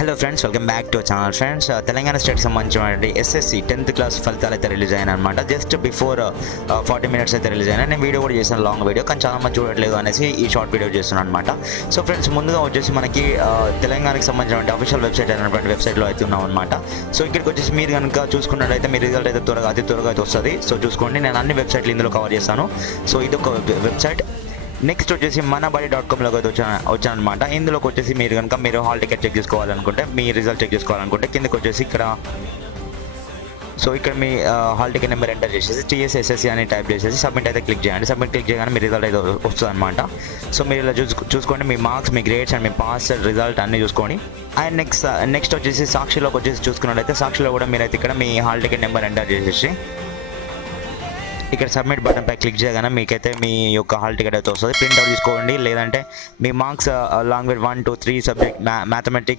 Hello friends, welcome back to channel friends. Telangana స్టేట్కి సంబంధించినటువంటి SSC 10th class ఫలితాలు అయితే రిలీజ్ అయినా అనమాట. జస్ట్ బిఫోర్ 40 minutes అయితే రిలీజ్ అయినా. నేను వీడియో కూడా చేశాను, లాంగ్ వీడియో, కానీ చాలా మంది చూడట్లేదు అనేసి ఈ షార్ట్ వీడియో చేస్తున్నాను అనమాట. సో ఫ్రెండ్స్, ముందుగా వచ్చేసి మనకి తెలంగాణకి సంబంధించినటువంటి అఫీషియల్ వెబ్సైట్ అయినటువంటి వెబ్సైట్లో అయితే ఉన్నాం అనమాట. సో ఇక్కడికి వచ్చేసి మీరు కనుక చూసుకున్నట్లయితే మీ రిజల్ట్ అయితే అతి త్వరగా అయితే వస్తుంది. సో చూసుకోండి, నేను అన్ని వెబ్సైట్లు ఇందులో కవర్ చేస్తాను. సో ఇదొక వెబ్సైట్. నెక్స్ట్ వచ్చేసి మనబడి.comలోకి అయితే వచ్చాను అనమాట. ఇందులోకి వచ్చేసి మీరు హాల్ టికెట్ చెక్ చేసుకోవాలనుకుంటే, మీ రిజల్ట్ చెక్ చేసుకోవాలనుకుంటే కిందకి వచ్చేసి ఇక్కడ మీ హాల్ టికెట్ నెంబర్ ఎంటర్ చేసేసి TSSSC అని టైప్ చేసేసి సబ్మిట్ అయితే క్లిక్ చేయండి. సబ్మిట్ క్లిక్ చేయగానే మీ రిజల్ట్ అయితే వస్తుంది అనమాట. సో మీరు ఇలా చూసుకోండి, మీ మార్క్స్, మీ గ్రేడ్స్ అండ్ మీ పాస్ రిజల్ట్ అన్నీ చూసుకోండి. అండ్ నెక్స్ట్ వచ్చేసి సాక్షిలోకి వచ్చేసి చూసుకున్నట్లయితే, సాక్షిలో కూడా మీరైతే ఇక్కడ మీ హాల్ టికెట్ నెంబర్ ఎంటర్ చేసేసి ఇక్కడ సబ్మిట్ బటన్ పై క్లిక్ చేయగానే మీకైతే మీ యొక్క హాల్ టికెట్ అయితే వస్తుంది. ప్రింట్అవుట్ తీసుకోండి, లేదంటే మీ marks long with 1 2 3 subject mathematics